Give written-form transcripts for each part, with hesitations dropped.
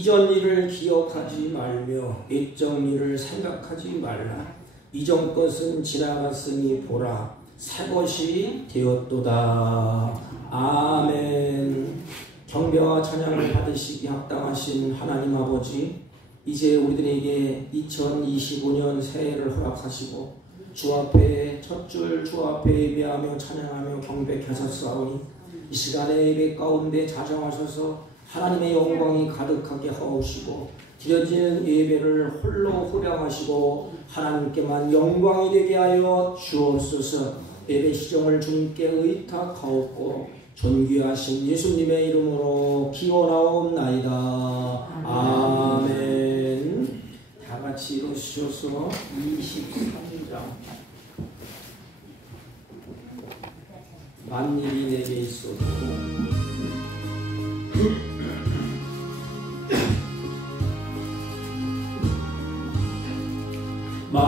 이전 일을 기억하지 말며 옛적 일을 생각하지 말라. 이전 것은 지나갔으니 보라, 새 것이 되었도다. 아멘. 경배와 찬양을 받으시기 합당하신 하나님 아버지, 이제 우리들에게 2025년 새해를 허락하시고 주 앞에 첫줄 주 앞에 예배하며 찬양하며 경배하셨사오니 이 시간에 예배 가운데 자정하셔서 하나님의 영광이 가득하게 하옵시고 드려지는 예배를 홀로 후량하시고 하나님께만 영광이 되게 하여 주옵소서. 예배 시정을 주님께 의탁하옵고 존귀하신 예수님의 이름으로 기원하옵나이다. 아멘. 다 같이 일어서셔서 23장. 만일이 내게 있어도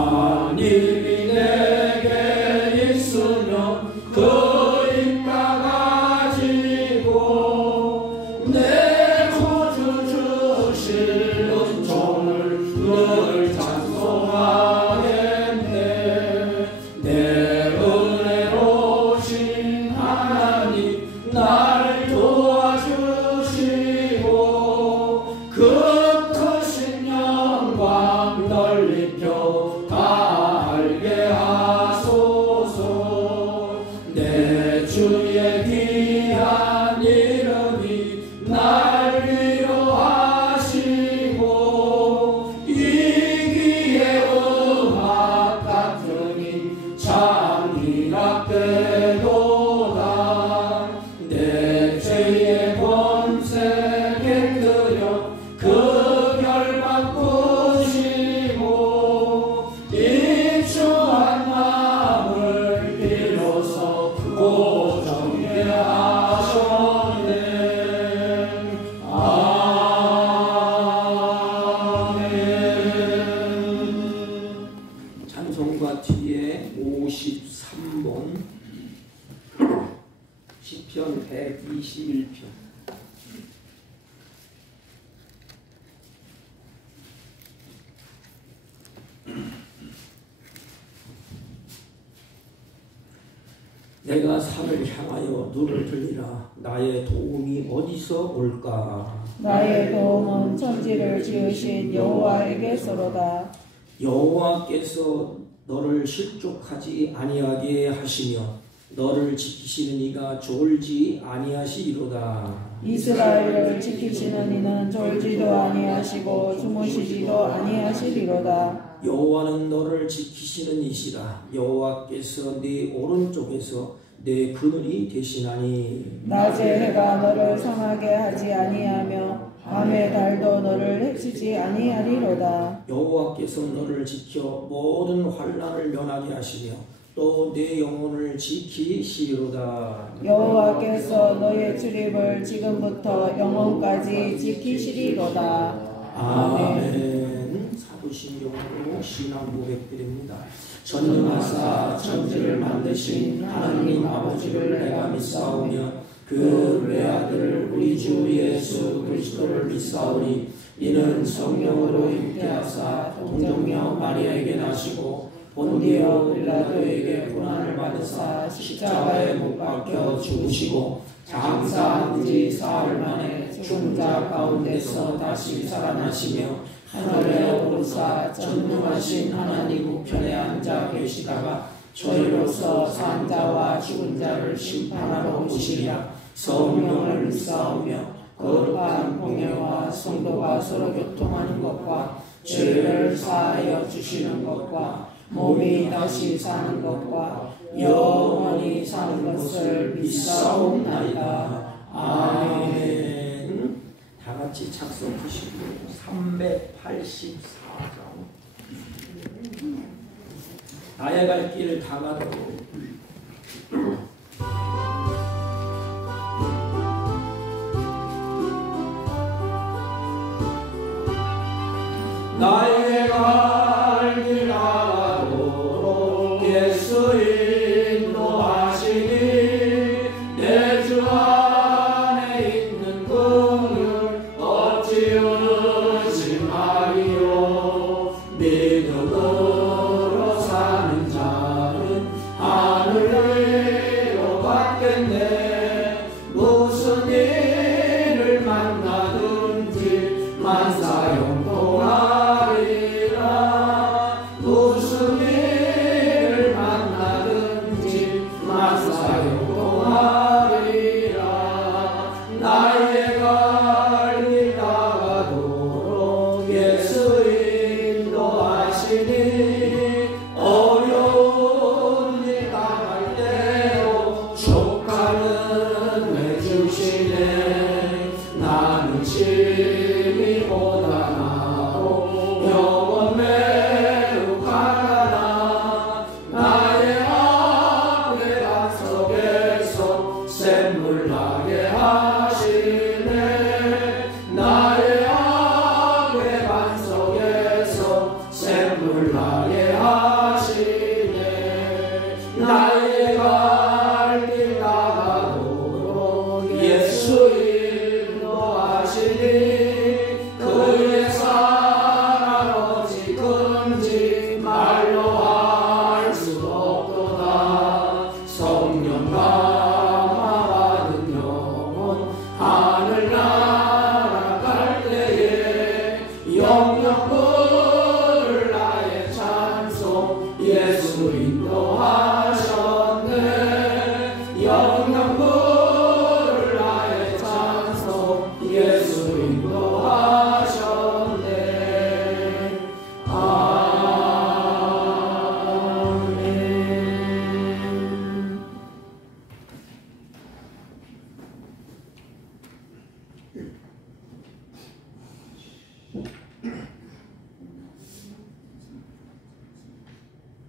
만일이 내게 있으면 그 입 닫아지고 내 구주 주신 은총을 늘 찬송하겠네. 내 은혜로우신 하나님 날 도와주시고 그 크신 영광 넓혀 다 알게 하소서. 내 주의 귀한 이름이 날 위로하시고 이기의 음악 같으니 참 희락되도다. 내 죄의 권세 깨뜨려 그 결박 부시고 입추한 마음을 비로소 고정케 하셨네. 아멘. 찬송가 뒤에 53번 시편 121편. 내가 산을 향하여 눈을 들리라. 나의 도움이 어디서 올까? 나의 도움은 천지를 지으신 여호와에게서로다. 여호와께서 너를 실족하지 아니하게 하시며 너를 지키시는 이가 졸지 아니하시리로다. 이스라엘을 지키시는 이는 졸지도 아니하시고 주무시지도 아니하시리로다. 여호와는 너를 지키시는 이시라. 여호와께서 네 오른쪽에서 내 그늘이 되시나니 낮에 해가 너를 상하게 하지 아니하며 밤에 달도 너를 해치지 아니하리로다. 여호와께서 너를 지켜 모든 환난을 면하게 하시며 또 내 영혼을 지키시리로다. 여호와께서 너의 출입을 지금부터 영원까지 지키시리로다. 아멘. 사도신경으로 신앙 고백드립니다. 전능하사 천지를 만드신 하나님 아버지를 내가 믿사오며 그 외아들 우리 주 예수 그리스도를 믿사오니 이는 성령으로 잉태하사 동정녀 마리아에게 나시고 본디오 빌라도에게 고난을 받으사 십자가에 못 박혀 죽으시고 장사한 지 사흘 만에 죽은 자 가운데서 다시 살아나시며 하늘에 오르사 전능하신 하나님 우편에 앉아 계시다가 저희로서 산 자와 죽은 자를 심판하러 오시리라. 성령을 믿사오며 거룩한 공예와 성도가 서로 교통하는 것과 죄를 사하여 주시는 것과 몸이 다시 사는 것과 영원히 사는 것을 믿사옵나이다. 아멘. 다 같이 착석하시고 384장. 나의 갈 길을 다 가도록. 나의 갈 길 가도록 예수 인도하시니 내 주 안에 있는 긍휼 어찌 올라게 하시네. 나의 갈 길 나가도록 예수 인도하시니 그의 사랑 오직 금지 말로 할 수 없도다. 성령 감화받은 영혼 하늘나라 갈 때에 영영 부를 나의 찬송 예수 인도하셨네. 영영 부를 나의 찬송 예수 인도하셨네. 아멘.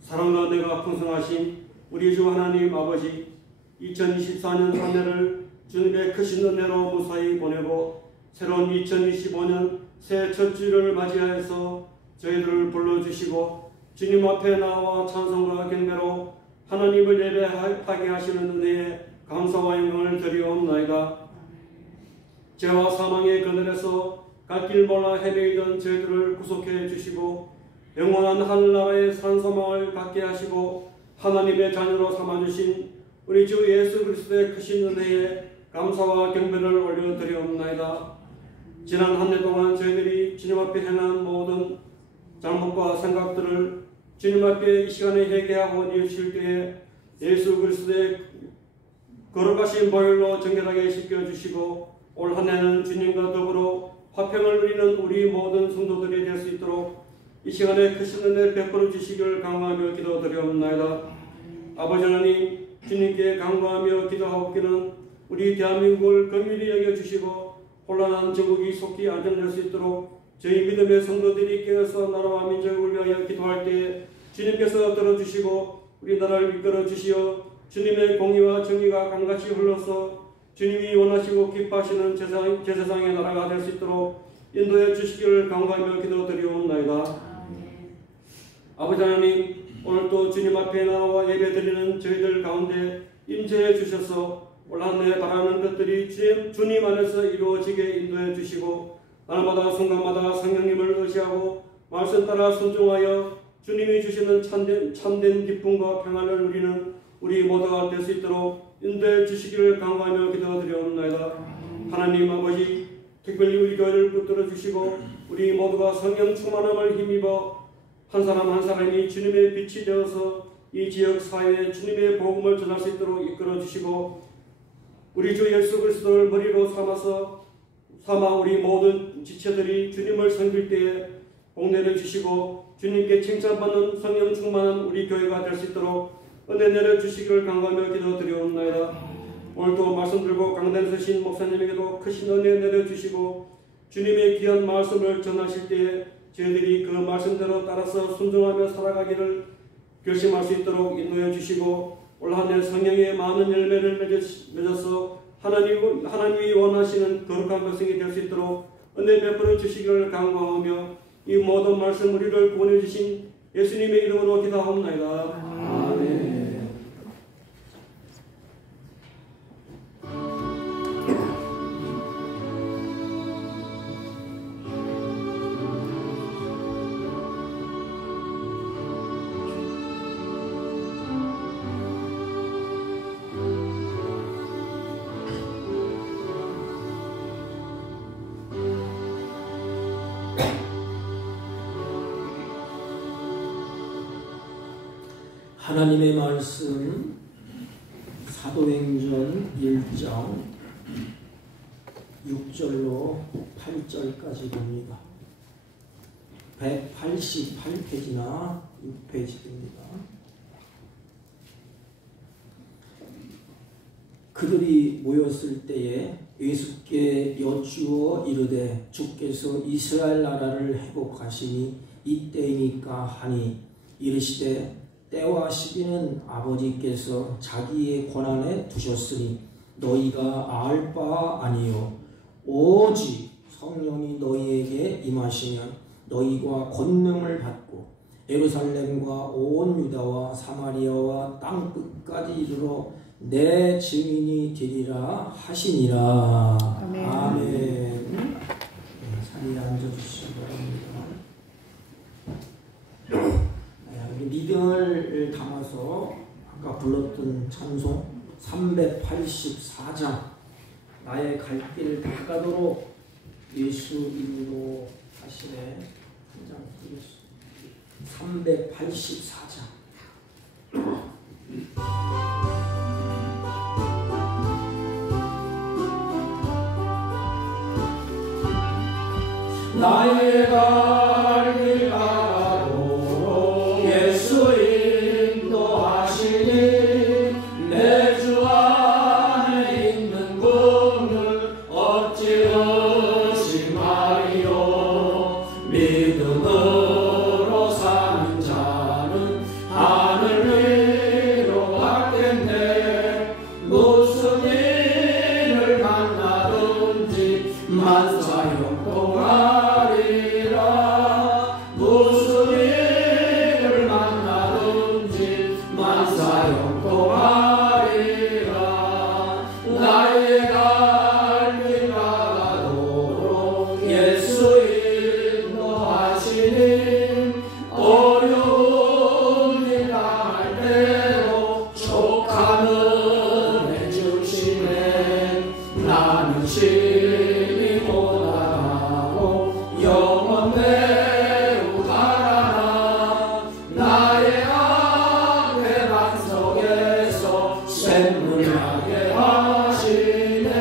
사랑과 은혜가 풍성하신 우리 주 하나님 아버지, 2024년 한 해를 주님의 크신 은혜로 무사히 보내고 새로운 2025년 새 첫 주를 맞이하여서 저희들을 불러주시고 주님 앞에 나와 찬송과 경배로 하나님을 예배하게 하시는 은혜에 감사와 영광을 드리옵나이다. 죄와 사망의 그늘에서 갈 길 몰라 헤매이던 저희들을 구속해 주시고 영원한 하늘나라의 산소망을 갖게 하시고 하나님의 자녀로 삼아주신 우리 주 예수 그리스도의 크신 은혜에 감사와 경배를 올려드리옵나이다. 지난 한 해 동안 저희들이 주님 앞에 행한 모든 잘못과 생각들을 주님 앞에 이 시간에 회개하고 뉘우칠 때에 예수 그리스도의 거룩하신 보혈로 정결하게 씻겨주시고 올 한 해는 주님과 더불어 화평을 누리는 우리 모든 성도들이 될 수 있도록 이 시간에 크신 은혜 베풀어 주시기를 간구하며 기도드리옵나이다. 아버지 하나님, 주님께 간구하며 기도하옵기는 우리 대한민국을 긍휼히 여겨주시고 혼란한 전국이 속히 안정될 수 있도록 저희 믿음의 성도들이 깨어서 나라와 민족을 위하여 기도할 때에 주님께서 들어주시고 우리나라를 이끌어 주시어 주님의 공의와 정의가 강같이 흘러서 주님이 원하시고 기뻐하시는 제세상의 나라가 될 수 있도록 인도해 주시기를 간구하며 기도드리옵나이다. 아버지 하나님, 오늘도 주님 앞에 나와 예배드리는 저희들 가운데 임재해 주셔서 올 한 해 바라는 것들이 주님 안에서 이루어지게 인도해 주시고 날마다 순간마다 성령님을 의지하고 말씀 따라 순종하여 주님이 주시는 참된 기쁨과 평안을 누리는 우리 모두가 될 수 있도록 인도해 주시기를 간구하며 기도드리옵나이다. 하나님 아버지, 특별히 우리 교회를 붙들어 주시고 우리 모두가 성령 충만함을 힘입어 한 사람 한 사람이 주님의 빛이 되어서 이 지역 사회에 주님의 복음을 전할 수 있도록 이끌어 주시고 우리 주 예수 그리스도를 머리로 삼아 우리 모든 지체들이 주님을 섬길 때에 복내려 주시고 주님께 칭찬받는 성령 충만한 우리 교회가 될 수 있도록 은혜 내려 주시기를 간구하며 기도드리옵나이다. 오늘도 말씀 들고 강단 서신 목사님에게도 크신 은혜 내려 주시고 주님의 귀한 말씀을 전하실 때에 저희들이 그 말씀대로 따라서 순종하며 살아가기를 결심할 수 있도록 인도해 주시고 올 한 해 성령의 많은 열매를 맺어서 하나님이 원하시는 거룩한 백성이 될 수 있도록 은혜 베풀어 주시기를 간구하며 이 모든 말씀 우리를 구원해 주신 예수님의 이름으로 기도하옵나이다. 아멘. 하나님의 말씀 사도행전 1장 6절로 8절까지 봅니다. 188페이지나 6페이지입니다. 그들이 모였을 때에 예수께 여쭈어 이르되 주께서 이스라엘 나라를 회복하시니 이때이니까 하니 이르시되 때와 시기는 아버지께서 자기의 권한에 두셨으니 너희가 알 바 아니요 오직 성령이 너희에게 임하시면 너희가 권능을 받고 예루살렘과 온 유다와 사마리아와 땅 끝까지 이르러 내 증인이 되리라 하시니라. 아멘. 아멘. 자리에 앉아주시기 바랍니다. 우리 믿음을 담아서 아까 불렀던 찬송 384장 나의 갈 길 닦아도록 예수 인도하시네. 한 장 드리겠습니다. 384장. 나의 갈 길 닦아도록 예수 인도하시니 내 주 안에 있는 분을 어찌 의심하리요. 믿음으로 사는 자는 하늘 위로 갔겠네. 무슨 일을 만나든지 만사형통하리라. 무슨 일을 만나든지 만사형통하리라. 나의 갈 길 가도록 예수 인도하시니 어려운 일 당할 때도 족하는 내 주시네. 나는 심히 고단하고 영원 매우 가라나. 나의 앞에 반석에서 샘물나게 하시네.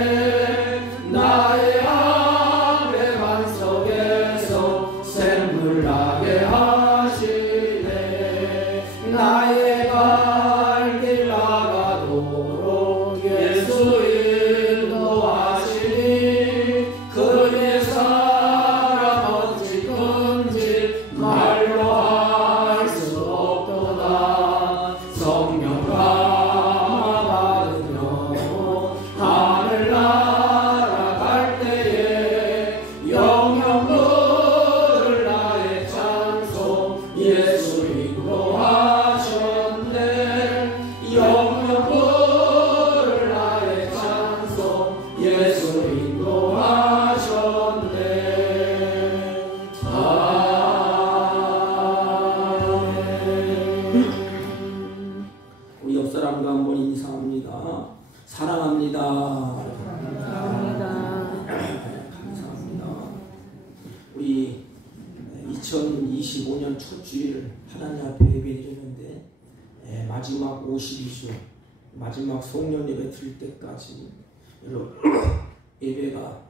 나의 앞에 반석에서 샘물나게 하시네. 나의 갈 길 나가도록 예수 인도하시니 그의 사랑 어찌든지 말로 할 수 없도다. 성령 감화 받으며 하늘나라 갈 때에 영영 들을 나의 찬송 예수 인도하셨네. 영영 들을 나의 찬송 예수 인도하셨네. 아멘. 우리 옆 사람과 한번 인사합니다. 사랑합니다. 감사합니다. 우리 2025년 첫 주일 하나님 앞에 예배드리는데 마지막 52주 마지막 송년 예배 드릴 때까지 여러분 예배가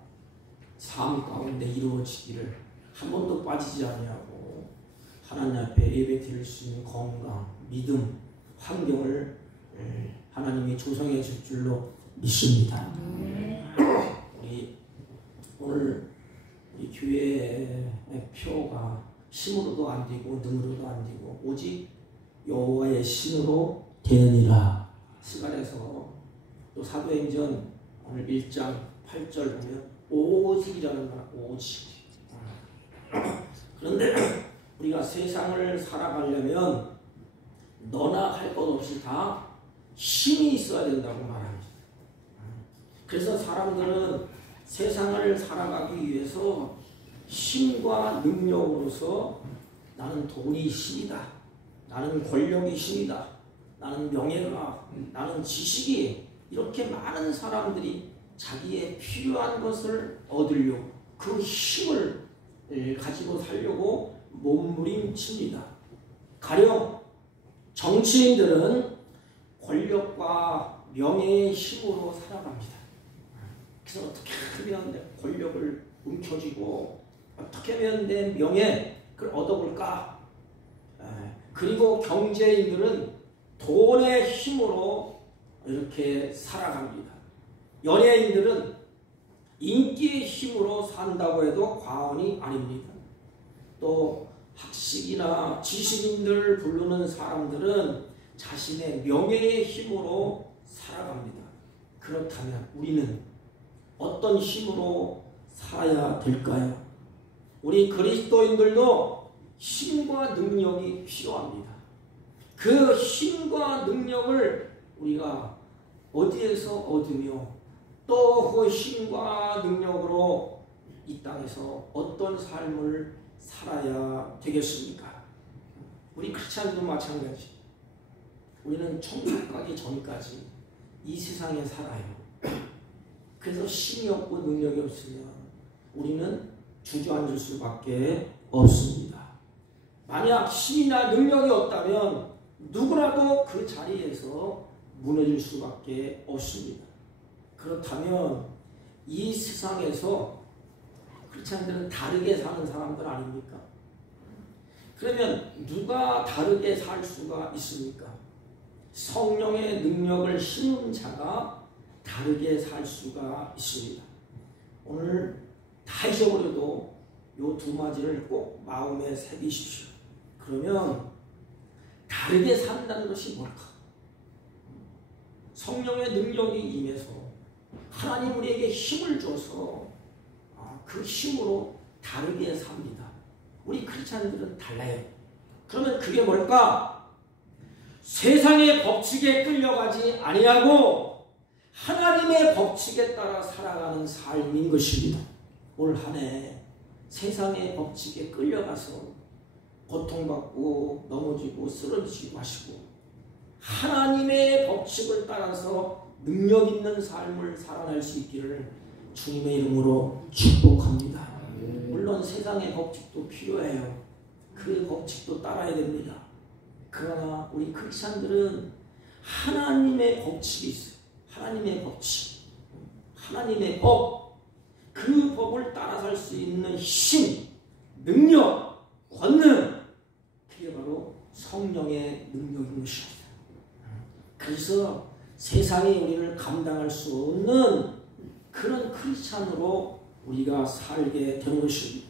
삶 가운데 이루어지기를 한 번도 빠지지 아니하고 하나님 앞에 예배 드릴 수 있는 건강, 믿음, 환경을 하나님이 조성해 줄 줄로 믿습니다. 우리 오늘 우리 교회의 표가 힘으로도 안 되고 능으로도 안 되고 오직 여호와의 신으로 되느니라. 시간에서 또 사도행전 오늘 1장 8절 보면 오직이라는 말, 오직. 그런데 우리가 세상을 살아가려면 너나 할 것 없이 다 힘이 있어야 된다고 말합니다. 그래서 사람들은 세상을 살아가기 위해서 힘과 능력으로서 나는 돈이 힘이다, 나는 권력이 힘이다, 나는 명예가, 나는 지식이, 이렇게 많은 사람들이 자기의 필요한 것을 얻으려고 그 힘을 가지고 살려고 몸부림칩니다. 가령 정치인들은 권력과 명예의 힘으로 살아갑니다. 그래서 어떻게 하면 내 권력을 움켜쥐고 어떻게 하면 내 명예를 얻어볼까? 그리고 경제인들은 돈의 힘으로 이렇게 살아갑니다. 연예인들은 인기의 힘으로 산다고 해도 과언이 아닙니다. 또 학식이나 지식인들 부르는 사람들은 자신의 명예의 힘으로 살아갑니다. 그렇다면 우리는 어떤 힘으로 살아야 될까요? 우리 그리스도인들도 힘과 능력이 필요합니다. 그 힘과 능력을 우리가 어디에서 얻으며 또 그 힘과 능력으로 이 땅에서 어떤 삶을 살아야 되겠습니까? 우리 크리스찬도 마찬가지. 우리는 천국 가기 전까지 이 세상에 살아요. 그래서 힘이 없고 능력이 없으면 우리는 주저앉을 수밖에 없습니다. 만약 힘이나 능력이 없다면 누구라도 그 자리에서 무너질 수밖에 없습니다. 그렇다면 이 세상에서 크리스찬들은 다르게 사는 사람들 아닙니까? 그러면 누가 다르게 살 수가 있습니까? 성령의 능력을 심은 자가 다르게 살 수가 있습니다. 오늘 다 잊어버려도 요 두 마디를 꼭 마음에 새기십시오. 그러면 다르게 산다는 것이 뭘까? 성령의 능력이 임해서 하나님 우리에게 힘을 줘서 그 힘으로 다르게 삽니다. 우리 크리스찬들은 달라요. 그러면 그게 뭘까? 세상의 법칙에 끌려가지 아니하고 하나님의 법칙에 따라 살아가는 삶인 것입니다. 올 한 해 세상의 법칙에 끌려가서 고통받고 넘어지고 쓰러지고 하시고 하나님의 법칙을 따라서 능력 있는 삶을 살아낼 수 있기를 주님의 이름으로 축복합니다. 물론 세상의 법칙도 필요해요. 그 법칙도 따라야 됩니다. 그러나 우리 크리스찬들은 하나님의 법칙이 있어요. 하나님의 법칙, 하나님의 법, 그 법을 따라 살 수 있는 힘, 능력, 권능, 그게 바로 성령의 능력인 것입니다. 그래서 세상이 우리를 감당할 수 없는 그런 크리스찬으로 우리가 살게 되는 것입니다.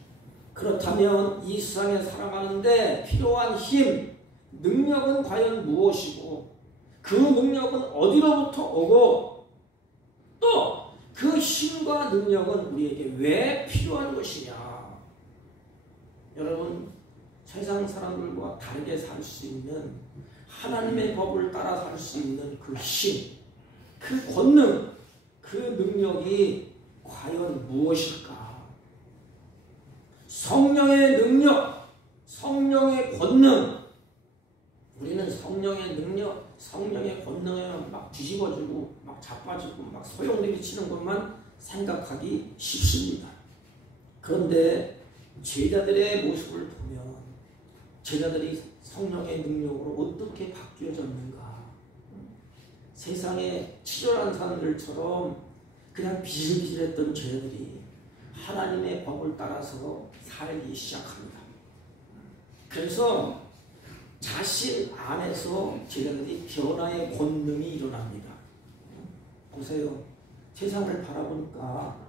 그렇다면 이 세상에 살아가는데 필요한 힘, 능력은 과연 무엇이고 그 능력은 어디로부터 오고 또 그 힘과 능력은 우리에게 왜 필요한 것이냐? 여러분, 세상 사람들과 다르게 살 수 있는 하나님의 법을 따라 살 수 있는 그 힘, 그 권능, 그 능력이 과연 무엇일까? 성령의 능력, 성령의 권능. 우리는 성령의 능력, 성령의 권능에 막 뒤집어지고 막 자빠지고 막 소용돌이 치는 것만 생각하기 쉽습니다. 그런데 제자들의 모습을 보면 제자들이 성령의 능력으로 어떻게 바뀌어졌는가? 세상에 치졸한 사람들처럼 그냥 비실비실했던 제자들이 하나님의 법을 따라서 살기 시작합니다. 그래서 자신 안에서 제자들이 변화의 권능이 일어납니다. 보세요. 세상을 바라보니까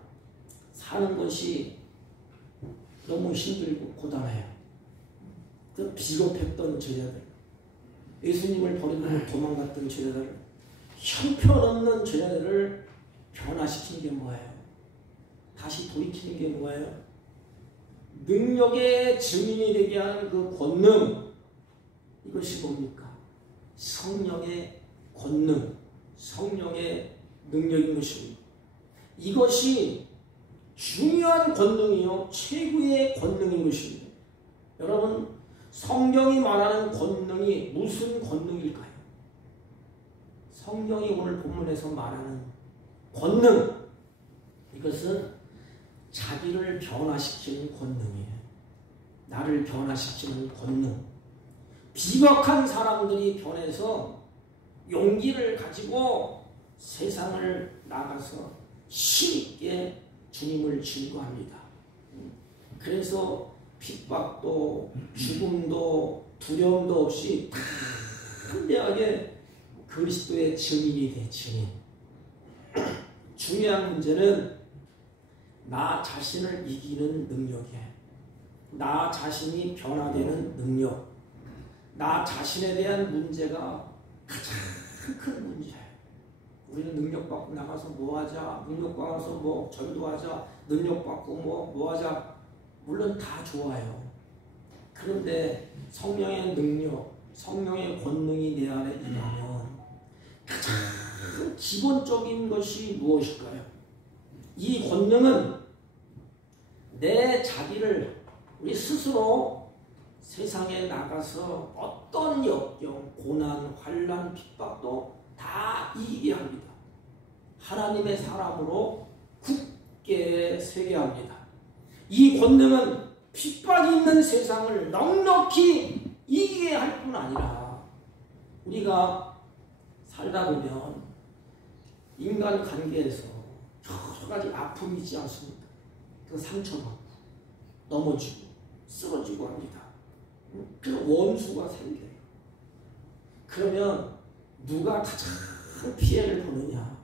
사는 것이 너무 힘들고 고단해요. 그 비겁했던 제자들, 예수님을 버리고 도망갔던 제자들, 형편없는 제자들을 변화시키는 게 뭐예요? 다시 돌이키는 게 뭐예요? 능력의 증인이 되게 하는 그 권능, 이것이 뭡니까? 성령의 권능, 성령의 능력인 것입니다. 이것이 중요한 권능이요 최고의 권능인 것입니다. 여러분, 성경이 말하는 권능이 무슨 권능일까요? 성경이 오늘 본문에서 말하는 권능, 이것은 자기를 변화시키는 권능이에요. 나를 변화시키는 권능. 비겁한 사람들이 변해서 용기를 가지고 세상을 나가서 힘있게 주님을 증거합니다. 그래서 핍박도 죽음도 두려움도 없이 담대하게 그리스도의 증인이 돼. 증인. 중요한 문제는 나 자신을 이기는 능력이에요. 나 자신이 변화되는 능력. 나 자신에 대한 문제가 가장 큰 문제예요. 우리는 능력받고 나가서 뭐하자, 능력받아서 뭐 전도하자, 능력받고 뭐하자. 물론 다 좋아요. 그런데 성령의 능력, 성령의 권능이 내 안에 임하면 가장 기본적인 것이 무엇일까요? 이 권능은 내 자기를 우리 스스로 세상에 나가서 어떤 역경, 고난, 환난, 핍박도 다 이기게 합니다. 하나님의 사람으로 굳게 서게 합니다. 이 권능은 핍박이 있는 세상을 넉넉히 이기게 할 뿐 아니라 우리가 살다 보면 인간 관계에서 여러 가지 아픔이 있지 않습니까? 그 상처받고 넘어지고 쓰러지고 합니다. 그 원수가 생겨요. 그러면 누가 가장 피해를 보느냐?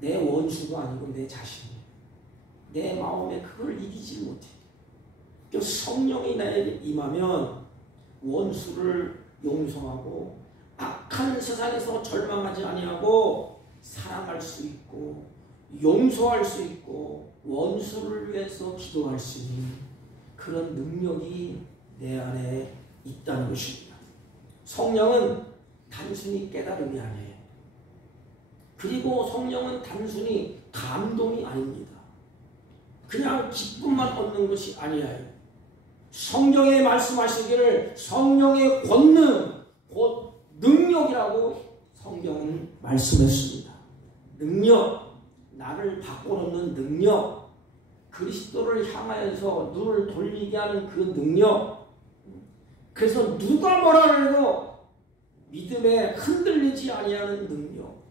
내 원수가 아니고 내 자신이에요. 내 마음에 그걸 이기지 못해. 성령이 나에게 임하면 원수를 용서하고 악한 세상에서 절망하지 아니하고 사랑할 수 있고 용서할 수 있고 원수를 위해서 기도할 수 있는 그런 능력이 내 안에 있다는 것입니다. 성령은 단순히 깨달음이 아니에요. 그리고 성령은 단순히 감동이 아닙니다. 그냥 기쁨만 얻는 것이 아니에요. 성경에 말씀하시기를 성령의 권능, 곧 능력이라고 성경은 말씀했습니다. 능력, 나를 바꿔놓는 능력, 그리스도를 향하여서 눈을 돌리게 하는 그 능력. 그래서 누가 뭐라 해도 믿음에 흔들리지 아니하는 능력.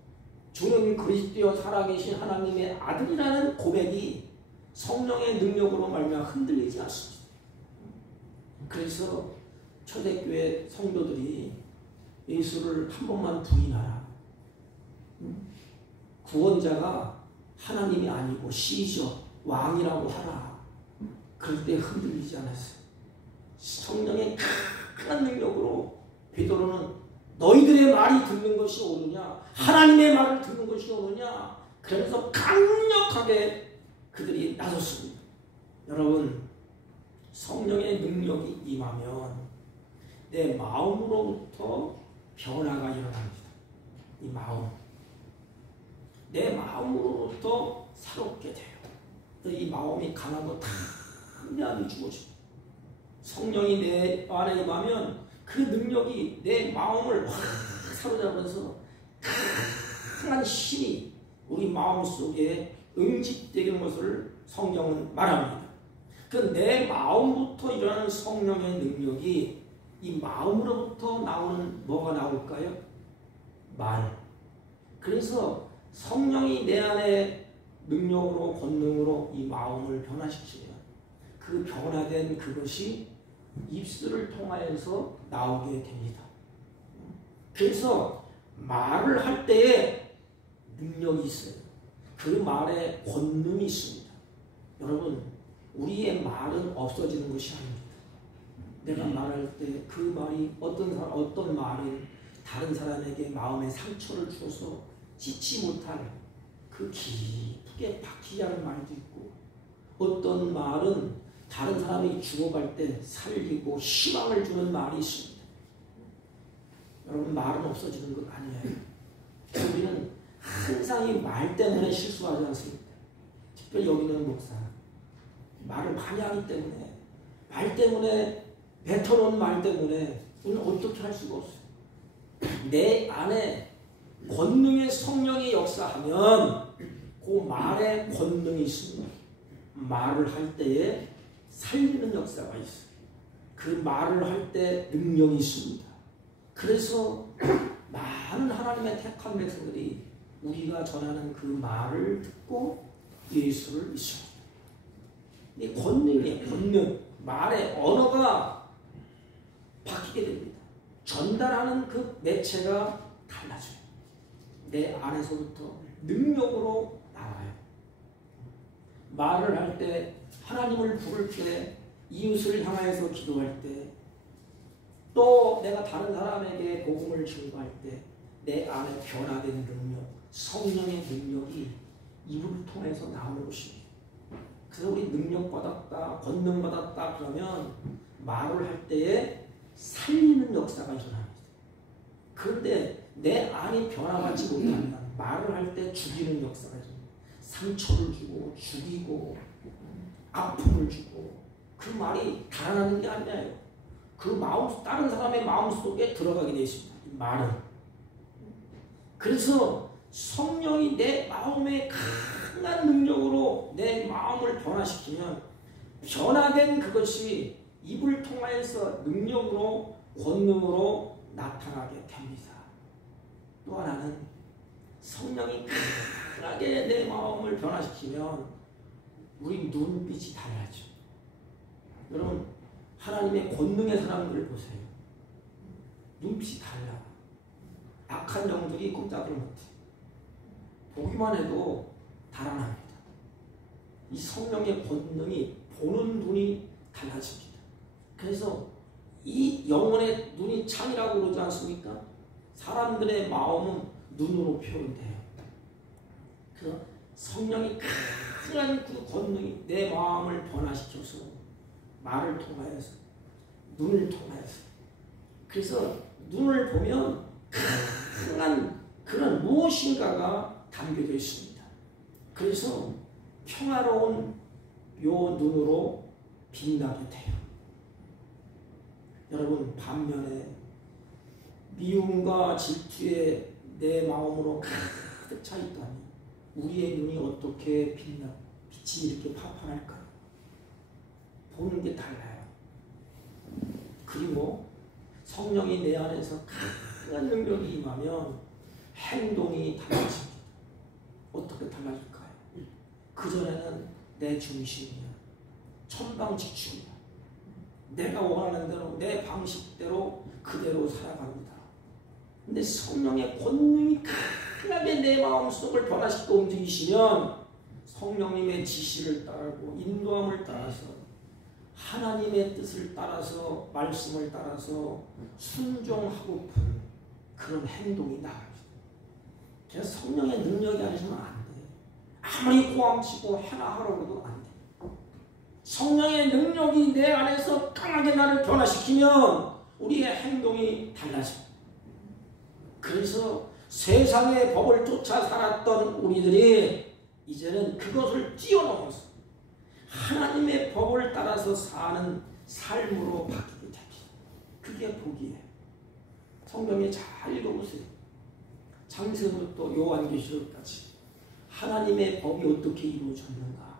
주는 그리스도여 살아계신 하나님의 아들이라는 고백이 성령의 능력으로 말미암아 흔들리지 않습니다. 그래서 초대교회 성도들이 예수를 한 번만 부인하라. 구원자가 하나님이 아니고 시저, 왕이라고 하라. 그럴 때 흔들리지 않았어요. 성령의 강한 능력으로 베드로는 너희들의 말이 듣는 것이 옳으냐? 하나님의 말을 듣는 것이 옳으냐? 그러면서 강력하게 그들이 나섰습니다. 여러분, 성령의 능력이 임하면 내 마음으로부터 변화가 일어납니다. 이 마음. 내 마음으로부터 새롭게 돼요. 이 마음이 강하고 담대함이 주어집니다. 성령이 내 안에 임하면 그 능력이 내 마음을 확 사로잡으면서 강한 힘이 우리 마음속에 응집되는 것을 성경은 말합니다. 그 내 마음부터 일어나는 성령의 능력이 이 마음으로부터 나오는 뭐가 나올까요? 말. 그래서 성령이 내 안에 능력으로 권능으로 이 마음을 변화시키면 그 변화된 그것이 입술을 통하여서 나오게 됩니다. 그래서 말을 할 때에 능력이 있어요. 그 말에 권능이 있습니다. 여러분, 우리의 말은 없어지는 것이 아닙니다. 내가 말할 때 그 말이 어떤 말은 다른 사람에게 마음에 상처를 주어서 찢지 못할 그 깊게 박히지 않은 말도 있고, 어떤 말은 다른 사람이 죽어갈 때 살리고 희망을 주는 말이 있습니다. 여러분, 말은 없어지는 것 아니에요. 우리는 항상 이 말 때문에 실수하지 않습니까? 특별히 여기 있는 목사, 말을 많이 하기 때문에, 말 때문에, 뱉어놓은 말 때문에 우리는 어떻게 할 수가 없어요. 내 안에 권능의 성령이 역사하면 그 말에 권능이 있습니다. 말을 할 때에 살리는 역사가 있어요. 그 말을 할 때 능력이 있습니다. 그래서 많은 하나님의 택한 백성들이 우리가 전하는 그 말을 듣고 예수를 믿습니다. 이 권능이에요. 권능. 말의 언어가 바뀌게 됩니다. 전달하는 그 매체가 달라져요. 내 안에서부터 능력으로 나와요. 말을 할 때, 하나님을 부를 때, 이웃을 향하여서 기도할 때, 또 내가 다른 사람에게 복음을 증거할 때 내 안에 변화된 능력, 성령의 능력이 입을 통해서 나오는 것입니다. 그래서 우리 능력 받았다, 권능 받았다 그러면 말을 할 때에 살리는 역사가 일어납니다. 그런데 내 안이 변화받지 못하면 말을 할 때 죽이는 역사가 일어납니다. 상처를 주고 죽이고 아픔을 주고 그 말이 달아나는 게 아니에요. 그 마음, 다른 사람의 마음속에 들어가게 되어 있습니다. 이 말은. 그래서 성령이 내 마음에 강한 능력으로 내 마음을 변화시키면 변화된 그것이 입을 통하여서 능력으로 권능으로 나타나게 됩니다. 또 하나는 성령이 강하게 내 마음을 변화시키면 우리 눈빛이 달라져. 여러분 하나님의 권능의 사람들을 보세요. 눈빛이 달라. 악한 영들이 꼼짝을 못해. 보기만 해도 달아납니다. 이 성령의 권능이 보는 눈이 달라집니다. 그래서 이 영혼의 눈이 창이라고 그러지 않습니까? 사람들의 마음은 눈으로 표현돼요. 그래서 성령이 강한 그 권능이 내 마음을 변화시켜서 말을 통하여서 눈을 통하여서 그래서 눈을 보면 강한 그런 무엇인가가 담겨져 있습니다. 그래서 평화로운 요 눈으로 빛나게 돼요. 여러분 반면에 미움과 질투에 내 마음으로 가득 차 있다니 우리의 눈이 어떻게 빛이 이렇게 파판할까요? 보는 게 달라요. 그리고 성령이 내 안에서 강한 능력이 임하면 행동이 달라집니다. 어떻게 달라질까요? 그전에는 내 중심이야. 천방지축이야. 내가 원하는 대로 내 방식대로 그대로 살아갑니다. 근데 성령의 권능이 강하게 내 마음속을 변화시키고 움직이시면 성령님의 지시를 따르고 인도함을 따라서 하나님의 뜻을 따라서 말씀을 따라서 순종하고픈 그런 행동이 나옵니다. 그래서 성령의 능력이 아니시면 안 돼요. 아무리 고함치고 해라 하라고도 안 돼요. 성령의 능력이 내 안에서 강하게 나를 변화시키면 우리의 행동이 달라집니다. 그래서 세상의 법을 쫓아 살았던 우리들이 이제는 그것을 뛰어넘어서 하나님의 법을 따라서 사는 삶으로 바뀌게 됩니다. 그게 복이에요. 성경에 잘 읽어보세요. 창세부터 요한계시록까지 하나님의 법이 어떻게 이루어졌는가.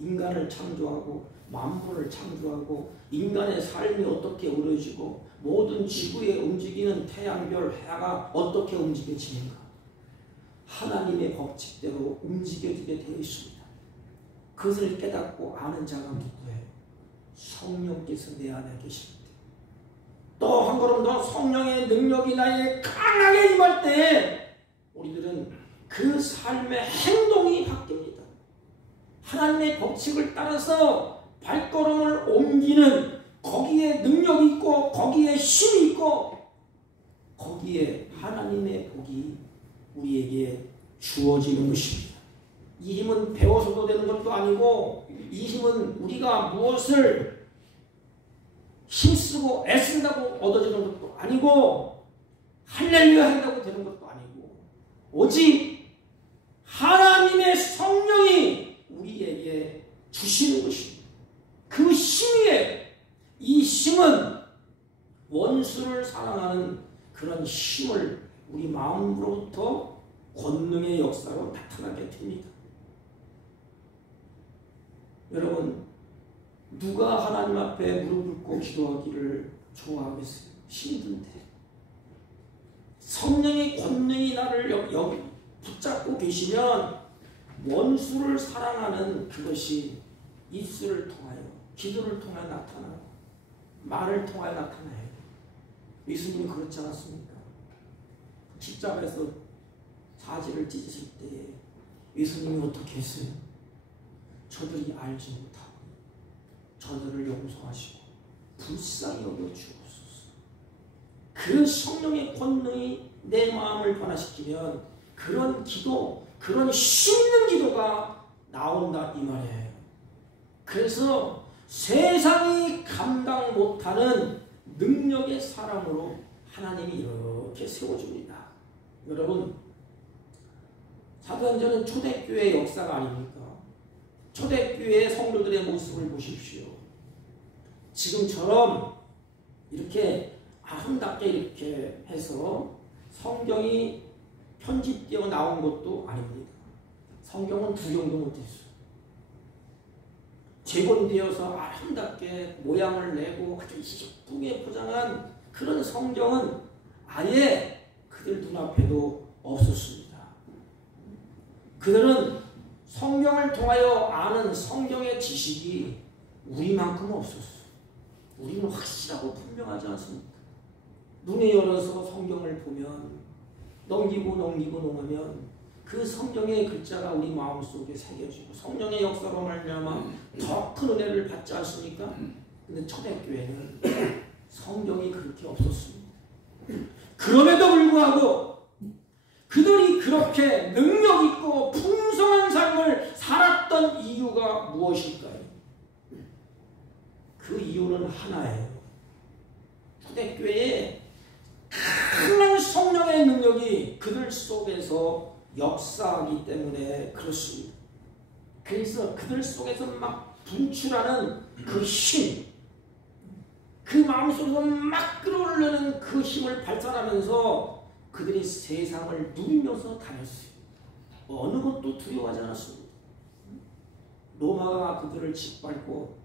인간을 창조하고 만물을 창조하고 인간의 삶이 어떻게 이루어지고 모든 지구에 움직이는 태양별 해가 어떻게 움직여지는가. 하나님의 법칙대로 움직여지게 되어 있습니다. 그것을 깨닫고 아는 자가 누구예요? 성령께서 내 안에 계십니다. 또 한 걸음 더 성령의 능력이 나에게 강하게 임할 때 우리들은 그 삶의 행동이 바뀝니다. 하나님의 법칙을 따라서 발걸음을 옮기는 거기에 능력이 있고 거기에 힘이 있고 거기에 하나님의 복이 우리에게 주어지는 것입니다. 이 힘은 배워서도 되는 것도 아니고 이 힘은 우리가 무엇을 힘쓰고 애쓴다고 얻어지는 것도 아니고 할렐루야 한다고 되는 것도 아니고 오직 하나님의 성령이 우리에게 주시는 것입니다. 그 힘이에요. 이 힘은 원수를 사랑하는 그런 힘을 우리 마음으로부터 권능의 역사로 나타나게 됩니다. 여러분 누가 하나님 앞에 무릎 꿇고 기도하기를 좋아하겠어요? 힘든데. 성령의 권능이 나를 붙잡고 계시면 원수를 사랑하는 그것이 입술을 통하여 기도를 통하여 나타나고 말을 통하여 나타나요. 예수님이 그렇지 않았습니까? 십자가에서 사지를 찢으실 때 예수님이 어떻게 했어요? 저들이 알지 못하고 저들을 용서하시고 불쌍히 여겨 주옵소서. 그 성령의 권능이 내 마음을 변화시키면 그런 기도, 그런 힘있는 기도가 나온다 이 말이에요. 그래서 세상이 감당 못하는 능력의 사람으로 하나님이 이렇게 세워줍니다. 여러분, 사도행전은 초대교회의 역사가 아닙니까? 초대교회의 성도들의 모습을 보십시오. 지금처럼 이렇게 아름답게 이렇게 해서 성경이 편집되어 나온 것도 아닙니다. 성경은 구경도 못했어요. 재본되어서 아름답게 모양을 내고 아주 이쁘게 포장한 그런 성경은 아예 그들 눈앞에도 없었습니다. 그들은 성경을 통하여 아는 성경의 지식이 우리만큼 없었어요. 우리는 확실하고 분명하지 않습니까? 눈에 열어서 성경을 보면 넘기고 넘으면 그 성경의 글자가 우리 마음속에 새겨지고 성령의 역사로 말미암아 더 큰 은혜를 받지 않습니까? 근데 초대교회는 성경이 그렇게 없었습니다. 그럼에도 불구하고 그들이 그렇게 능력 있고 풍성한 삶을 살았던 이유가 무엇일까요? 그 이유는 하나예요. 초대교회에 강한 성령의 능력이 그들 속에서 역사하기 때문에 그렇습니다. 그래서 그들 속에서 막 분출하는 그 힘, 그 마음속에서 막 끌어올리는 그 힘을 발산하면서 그들이 세상을 누비면서 다녔어요. 어느 것도 두려워하지 않았습니다. 로마가 그들을 짓밟고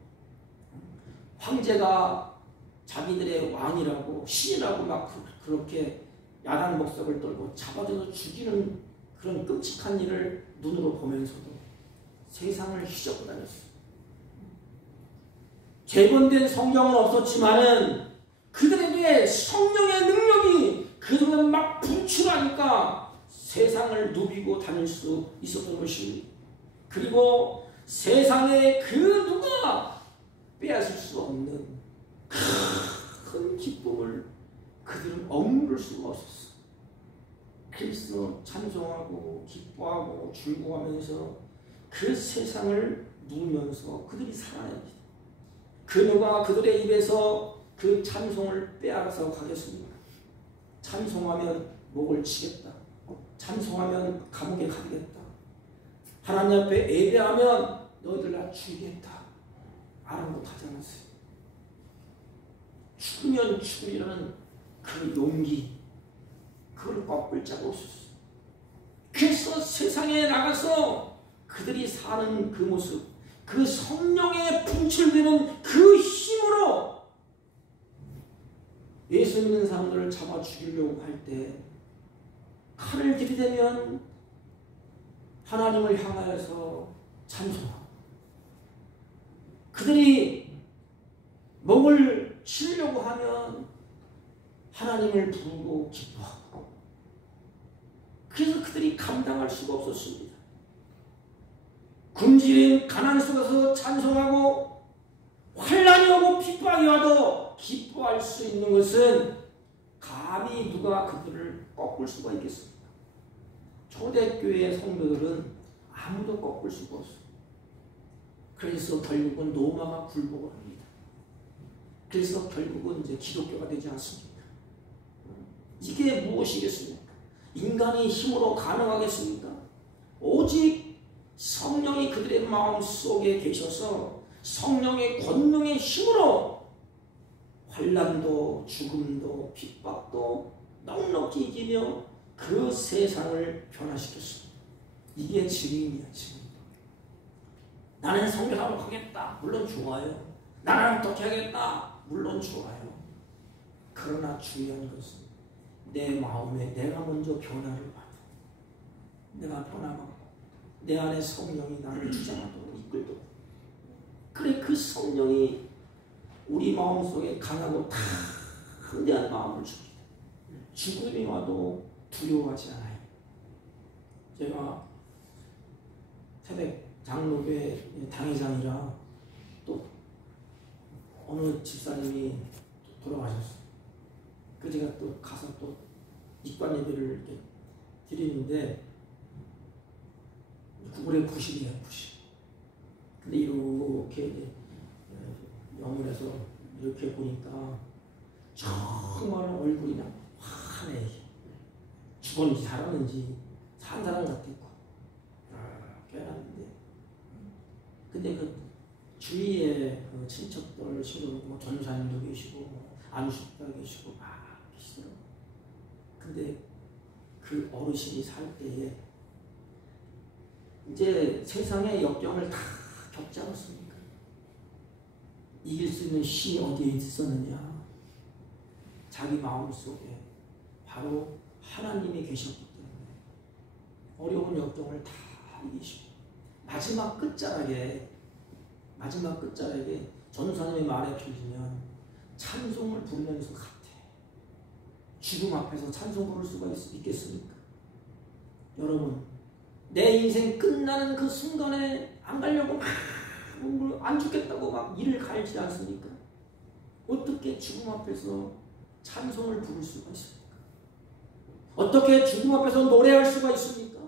황제가 자기들의 왕이라고 신이라고 막 그렇게 야단 목석을 떨고 잡아줘서 죽이는 그런 끔찍한 일을 눈으로 보면서도 세상을 휘젓고 다녔어요. 재본된 성경은 없었지만은 그들에게 성령의 능력이 그들은 막 분출하니까 세상을 누비고 다닐 수 있었던 것입니다. 그리고 세상에 그 누가 빼앗을 수 없는 큰 기쁨을 그들은 억누를 수가 없었어. 그래서 찬송하고 기뻐하고 즐거워하면서 그 세상을 누우면서 그들이 살아냅니다. 그 누가 그들의 입에서 그 찬송을 빼앗아서 가겠습니까? 찬송하면 목을 치겠다. 찬송하면 감옥에 가겠다. 하나님 앞에 예배하면 너희들 나 죽이겠다. 아랑곳하지 않았어요. 죽으면 죽으리라는 그 용기, 그걸 꺾을 자가 없었어요. 그래서 세상에 나가서 그들이 사는 그 모습, 그 성령에 분출되는 그 힘으로 예수 믿는 사람들을 잡아 죽이려고 할 때 칼을 들이대면 하나님을 향하여서 찬송하고, 그들이 목을 치려고 하면 하나님을 부르고 기뻐하고, 그래서 그들이 감당할 수가 없었습니다. 굶주린 가난 속에서 찬송하고 환난이 오고 핍박이 와도 기뻐할 수 있는 것은 감히 누가 그들을 꺾을 수가 있겠습니까? 초대교회의 성도들은 아무도 꺾을 수가 없어요. 그래서 결국은 로마가 굴복을 합니다. 그래서 결국은 이제 기독교가 되지 않습니까? 이게 무엇이겠습니까? 인간의 힘으로 가능하겠습니까? 오직 성령이 그들의 마음속에 계셔서 성령의 권능의 힘으로 환난도 죽음도 핍박도 넉넉히 이기며 그 세상을 변화시켰습니다. 이게 증인이야, 증인. 나는 성교사로 하겠다. 물론 좋아요. 나는 어떻게 하겠다. 물론 좋아요. 그러나 중요한 것은 내 마음에 내가 먼저 변화를 받아. 내가 변화받고 내 안에 성령이 나를 주장하도록 이끌도록. 그래, 그 성령이 우리 마음속에 강하고 담대한 마음을 줍니다. 죽음이 와도 두려워하지 않아요. 제가 태백 장로교회 당회장이라 또 어느 집사님이 돌아가셨어요. 그 제가 또 가서 또 입관 예배를 이렇게 드리는데 9월에 90이에요, 90. 근데 이렇게 영문에서 이렇게 보니까 정말 얼굴이 그냥 환해. 죽었는지 살았는지 산 사람 같았고 깨어났는데, 근데 그 주위에 그 친척들, 친구들, 뭐 전사님도 계시고, 뭐 안수도 계시고 막 계시더라고요. 근데 그 어르신이 살 때에 이제 세상의 역경을 다 겪지 않았습니까? 이길 수 있는 힘이 어디에 있었느냐? 자기 마음속에 바로 하나님이 계셨기 때문에 어려운 역경을 다 이기시고, 마지막 끝자락에 전도사님의 말에 빌리면 찬송을 부르면서 같아. 죽음 앞에서 찬송 부를 수가 있겠습니까? 여러분, 내 인생 끝나는 그 순간에 안 가려고 막 안 죽겠다고 막 이를 갈지 않습니까? 어떻게 죽음 앞에서 찬송을 부를 수가 있습니까? 어떻게 죽음 앞에서 노래할 수가 있습니까?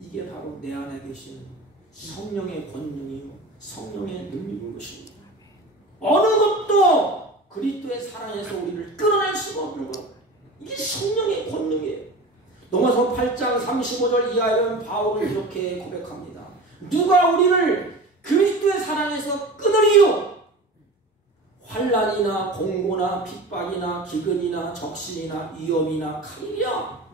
이게 바로 내 안에 계신 성령의 권능이요, 성령의 능력인 것입니다. 어느 것도 그리스도의 사랑에서 우리를 끌어낼 수가 없는 것. 이게 성령의 권능이에요. 로마서 8장 35절 이하에는 바울은 이렇게 고백합니다. 누가 우리를 그리스도의 사랑에서 끊으리요? 환난이나 공고나 핍박이나 기근이나 적신이나 위험이나 칼이랴.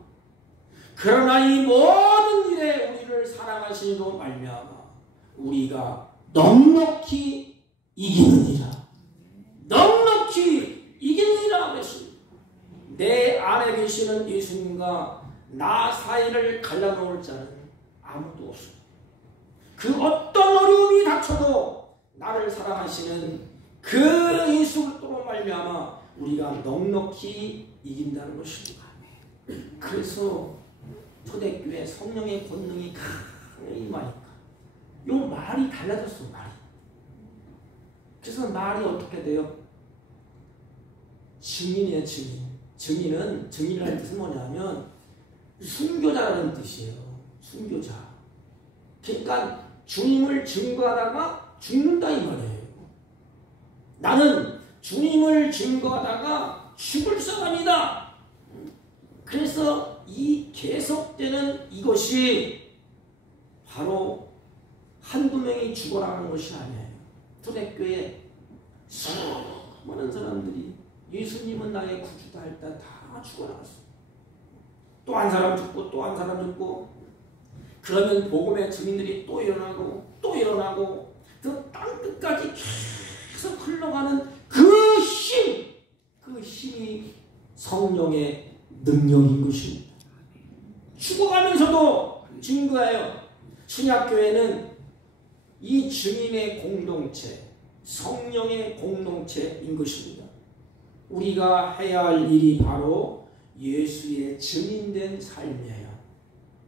그러나 이 모든 일에 우리를 사랑하시니로 말미암아 우리가 넉넉히 이기느니라. 넉넉히 이기느니라 그랬습니다. 내 안에 계시는 예수님과 나 사이를 갈라놓을 자는 아무도 없습니다. 그 어떤 어려움이 닥쳐도 나를 사랑하시는 그 예수 그리스도로 말미암아 우리가 넉넉히 이긴다는 것입니다. 그래서 초대교회 성령의 권능이 강하게 임하니까 요 말이 달라졌어. 말이. 그래서 말이 어떻게 돼요? 증인이에요. 증인이라는 뜻은 뭐냐면 순교자라는 뜻이에요. 순교자. 그러니까 주님을 증거하다가 죽는다 이 말이에요. 나는 주님을 증거하다가 죽을 사람이다. 그래서 이 계속되는 이것이 바로 한두 명이 죽어나가는 것이 아니에요. 초대교회 수많은 사람들이 예수님은 나의 구주다 할 때 다 죽어나갔어요. 또 한 사람 죽고 또 한 사람 죽고, 그러면 복음의 증인들이 또 일어나고 또 일어나고 그 땅끝까지 계속 흘러가는 그 힘이 성령의 능력인 것입니다. 죽어가면서도 증거해요. 신약교회는 이 증인의 공동체, 성령의 공동체인 것입니다. 우리가 해야 할 일이 바로 예수의 증인된 삶이에요.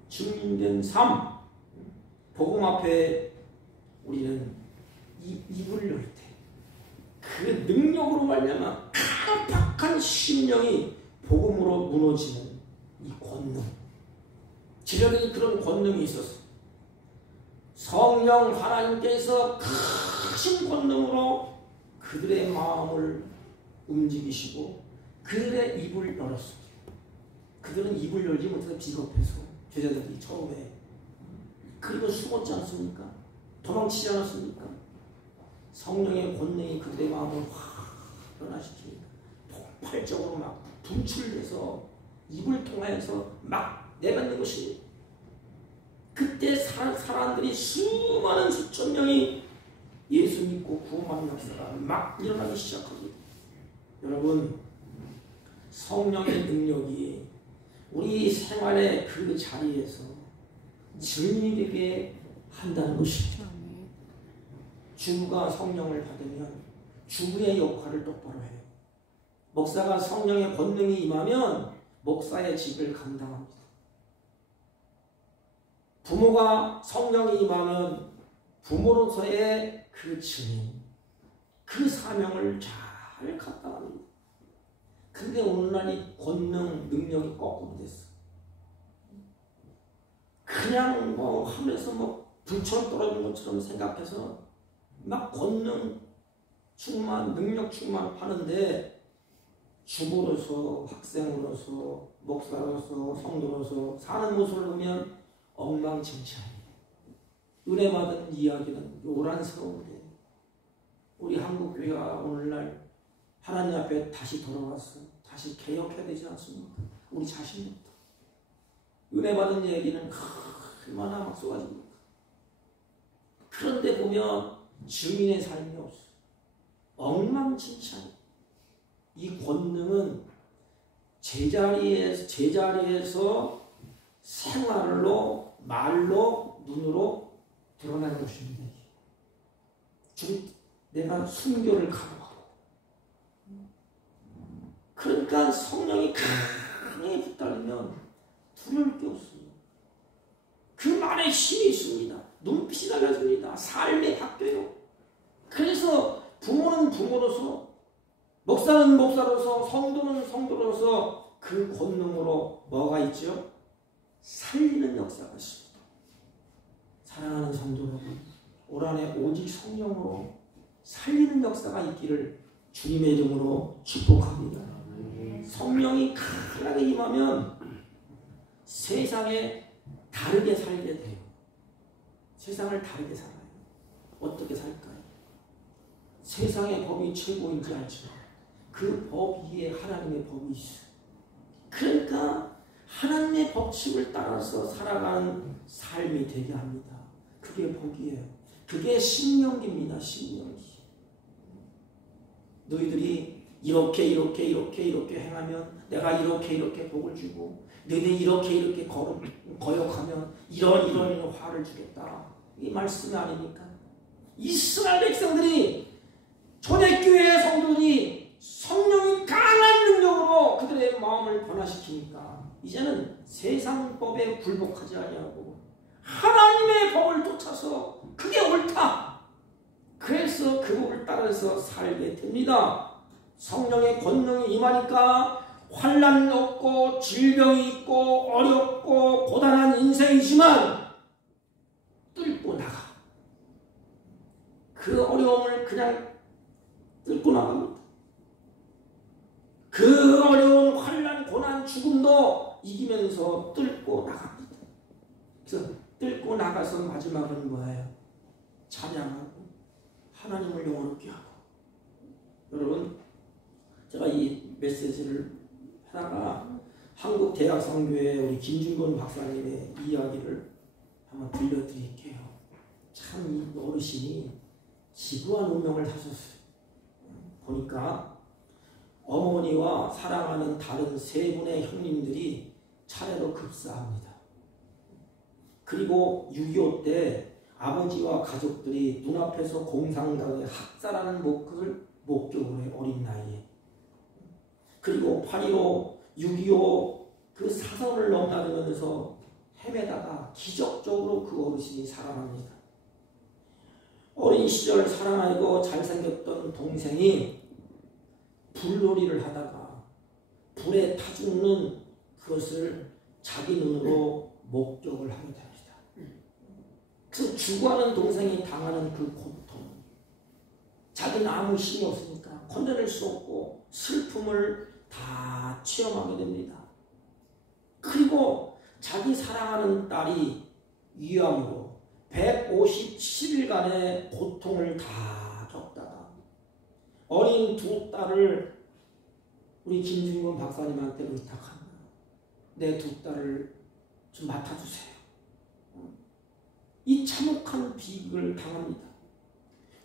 증인된 삶. 복음 앞에 우리는 입을 열 때 그 능력으로 말미암아 깜빡한 심령이 복음으로 무너지는 이 권능. 지려는 그런 권능이 있었어. 성령 하나님께서 크신 권능으로 그들의 마음을 움직이시고 그들의 입을 열었어요. 그들은 입을 열지 못해서 비겁해서 제자들이 처음에 그리고 숨었지 않습니까? 도망치지 않았습니까? 성령의 권능이 그들의 마음을 확 변화시킵니다. 폭발적으로 막 분출돼서 입을 통하여서 막 내뱉는 것입니다. 그때 사람들이 수많은 수천 명이 예수 믿고 구원받는 역사가 막 일어나기 시작합니다. 여러분, 성령의 능력이 우리 생활의 그 자리에서 증인이 되게 한다는 것입니다. 주부가 성령을 받으면 주부의 역할을 똑바로 해요. 목사가 성령의 권능이 임하면 목사의 직을 감당합니다. 부모가 성령이 임하면 부모로서의 그 증인, 그 사명을 잘 감당합니다. 근데 오늘날 이 권능, 능력이 거꾸로 됐어. 그냥 뭐 하면서 뭐 불처럼 떨어진 것처럼 생각해서 막 권능 능력 충만하는데 주부로서, 학생으로서, 목사로서, 성도로서 사는 모습을 보면 엉망진창이에요. 은혜 받은 이야기는 요란스러운데 우리 한국교회가 오늘날 하나님 앞에 다시 돌아왔어. 다시 개혁해야 되지 않습니까? 우리 자신부터. 은혜 받은 얘기는 얼마나 막 쏟아집니까? 그런데 보면 증인의 삶이 없어. 엉망진창. 이 권능은 제자리에서 생활로, 말로, 눈으로 드러나는 것입니다. 내가 순교를 각오하고. 그러니까 성령이 강하게 붙들면 두려울 게 없습니다. 그 말에 힘이 있습니다. 눈빛이 달라집니다. 삶이 바뀌어요. 그래서 부모는 부모로서, 목사는 목사로서, 성도는 성도로서 그 권능으로 뭐가 있죠? 살리는 역사가 있습니다. 사랑하는 성도 여러분, 올 한해 오직 성령으로 살리는 역사가 있기를 주님의 이름으로 축복합니다. 성령이 강하게 임하면 세상에 다르게 살게 돼요. 세상을 다르게 살아요. 어떻게 살까요? 세상의 법이 최고인지 알지만 그 법 위에 하나님의 법이 있어요. 그러니까 하나님의 법칙을 따라서 살아가는 삶이 되게 합니다. 그게 복이에요. 그게 신명기입니다. 신명기. 너희들이 이렇게 행하면 내가 이렇게 복을 주고 너희들이 이렇게 거역하면 이런 화를 주겠다. 이 말씀이 아닙니까? 이스라엘 백성들이 초대교회의 성도들이 성령이 강한 능력으로 그들의 마음을 변화시키니까 이제는 세상 법에 굴복하지 아니하고 하나님의 법을 쫓아서 그게 옳다. 그래서 그 법을 따라서 살게 됩니다. 성령의 권능이 임하니까 환난이 없고 질병이 있고 어렵고 고단한 인생이지만 뚫고 나가. 그 어려움을 그냥 뚫고 나갑니다. 그 어려운 환난, 고난, 죽음도 이기면서 뚫고 나갑니다. 그래서 뚫고 나가서 마지막은 뭐예요? 찬양하고 하나님을 영원롭게 하고. 여러분, 제가 이 메시지를 하다가 한국 대학성교회 우리 김준건 박사님의 이야기를 한번 들려드릴게요. 참 이 어르신이 지구한 운명을 하셨어요. 보니까 어머니와 사랑하는 다른 세 분의 형님들이 차례로 급사합니다. 그리고 6.25 때 아버지와 가족들이 눈앞에서 공산당에 학살하는 목격을 해, 어린 나이에. 그리고 8.15, 6.25 그 사선을 넘나들면서 헤매다가 기적적으로 그 어르신이 살아납니다. 어린 시절 사랑하고 잘생겼던 동생이 불놀이를 하다가 불에 타 죽는 그것을 자기 눈으로 목격을 하게 됩니다. 그래서 죽어가는 동생이 당하는 그 고통, 자기는 아무 힘이 없으니까 건져낼 수 없고 슬픔을 다 체험하게 됩니다. 그리고 자기 사랑하는 딸이 위암으로 157일간의 고통을 다 겪다가 어린 두 딸을 우리 김준건 박사님한테 의탁합니다. 내 두 딸을 좀 맡아주세요. 이 참혹한 비극을 당합니다.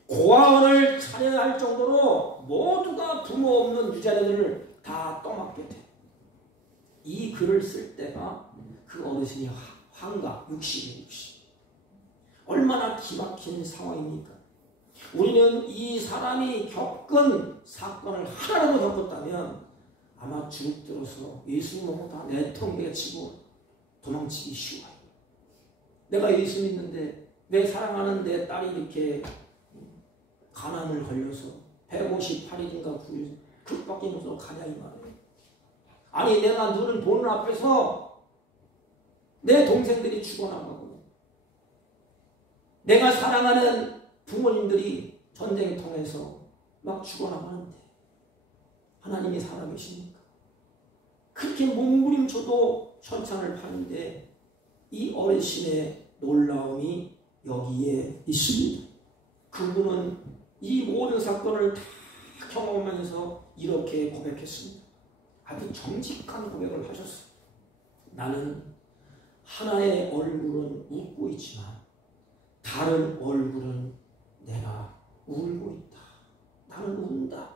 고아원을 차려야 할 정도로 모두가 부모 없는 유자녀들을 다 떠맡게 돼. 이 글을 쓸 때가 그 어르신이 환갑 60. 얼마나 기막힌 상황입니까? 우리는 이 사람이 겪은 사건을 하나라도 겪었다면 아마 주눅들어서 예수 너무 다 내통내치고 도망치기 쉬워요. 내가 예수 믿는데 내 사랑하는 내 딸이 이렇게 가난을 걸려서 158일인가 9일 극밖에 없어 가냐 이 말이에요. 아니 내가 눈을 보는 앞에서 내 동생들이 죽어나가고 내가 사랑하는 부모님들이 전쟁 통해서 막 죽어나가는데 하나님이 살아계십니까? 그렇게 몸부림쳐도 현찬을 파는데 이 어르신의 놀라움이 여기에 있습니다. 그분은 이 모든 사건을 다 경험하면서 이렇게 고백했습니다. 아주 정직한 고백을 하셨어요. 나는 하나의 얼굴은 웃고 있지만 다른 얼굴은 내가 울고 있다. 나는 운다.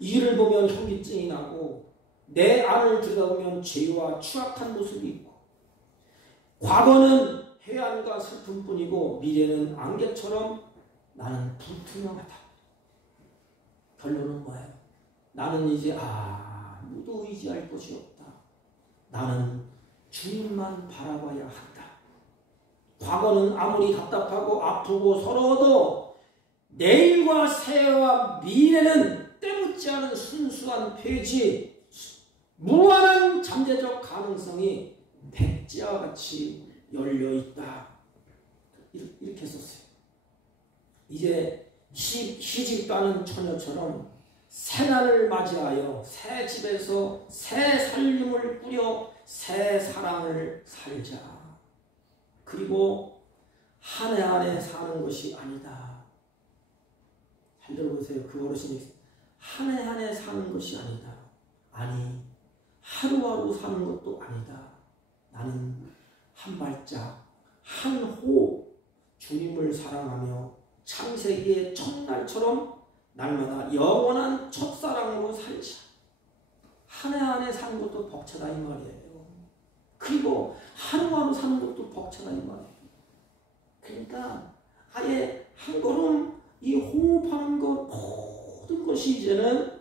이를 보면 현기증이 나고 내 안을 들여다보면 죄와 추악한 모습이 있고 과거는 해안과 슬픔뿐이고 미래는 안개처럼 나는 불투명하다. 결론은 뭐예요? 나는 이제 아무도 의지할 것이 없다. 나는 주님만 바라봐야 한다. 과거는 아무리 답답하고 아프고 서러워도 내일과 새해와 미래는 때묻지 않은 순수한 폐지, 무한한 잠재적 가능성이 백지와 같이 열려있다. 이렇게 썼어요. 이제 시집 가는 처녀처럼 새날을 맞이하여 새 집에서 새 살림을 꾸려 새 사랑을 살자. 그리고 한 해 한 해 사는 것이 아니다. 잘 들어보세요. 그 어르신이 한 해 한 해 사는 것이 아니다. 아니 하루하루 사는 것도 아니다. 나는 한 발짝 한 호흡 주님을 사랑하며 창세기의 첫날처럼 날마다 영원한 첫사랑으로 살자. 한 해 한 해 사는 것도 벅차다 이 말이에요. 그리고 하루하루 사는 것도 벅차다 이 말이에요. 그러니까 아예 한 걸음 이 호흡하는 것 모든 것이 이제는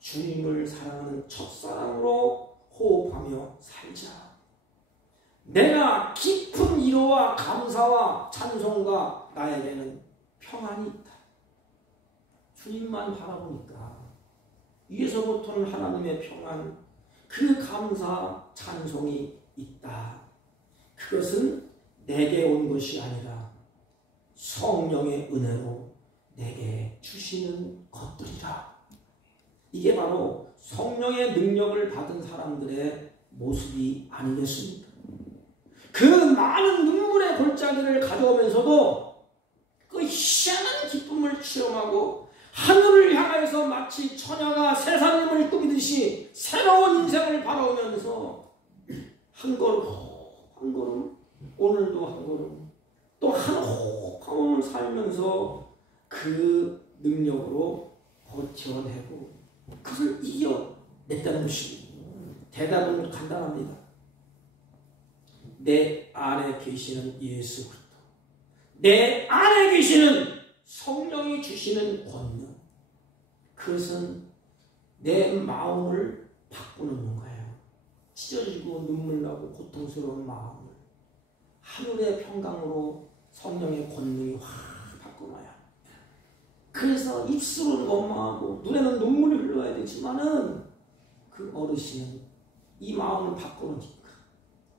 주님을 사랑하는 첫사랑으로 호흡하며 살자. 내가 깊은 위로와 감사와 찬송과 나에게는 평안이 있다. 주님만 바라보니까 위에서부터는 하나님의 평안, 그 감사, 찬송이 있다. 그것은 내게 온 것이 아니라 성령의 은혜로 내게 주시는 것들이다. 이게 바로 성령의 능력을 받은 사람들의 모습이 아니겠습니까? 그 많은 눈물의 골짜기를 가져오면서도 그 희한한 기쁨을 체험하고 하늘을 향해서 마치 처녀가 새 살림을 꾸미듯이 새로운 인생을 바라보면서 한 걸음 한 걸음, 오늘도 한 걸음, 또 한 호흡을 살면서 그 능력으로 버텨내고 그것을 이겨냈다는 것입니다. 대답은 간단합니다. 내 안에 계시는 예수 그리스도, 내 안에 계시는 성령이 주시는 권능, 그것은 내 마음을 바꾸는 거예요. 찢어지고 눈물 나고 고통스러운 마음을 하늘의 평강으로 성령의 권능이 확 바꿔놔요. 그래서 입술은 원망하고 눈에는 눈물이 흘러야 되지만은 그 어르신은 이 마음을 바꾸니까